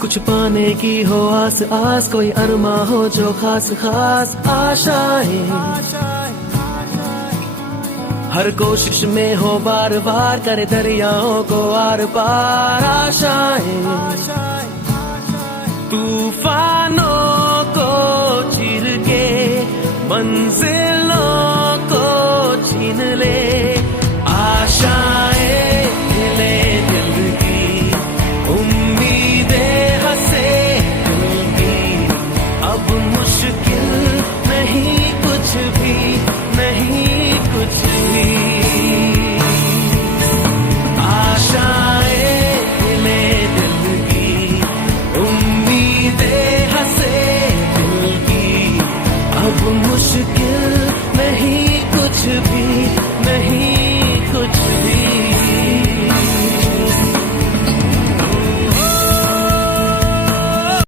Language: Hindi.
कुछ पाने की हो आस आस, कोई अरमा हो जो खास खास आशाएं, हर कोशिश में हो बार बार, करे दरियाओं को आर पार आशाएं, तूफानों को चीर के मंजिलों को छीन ले आशाएं।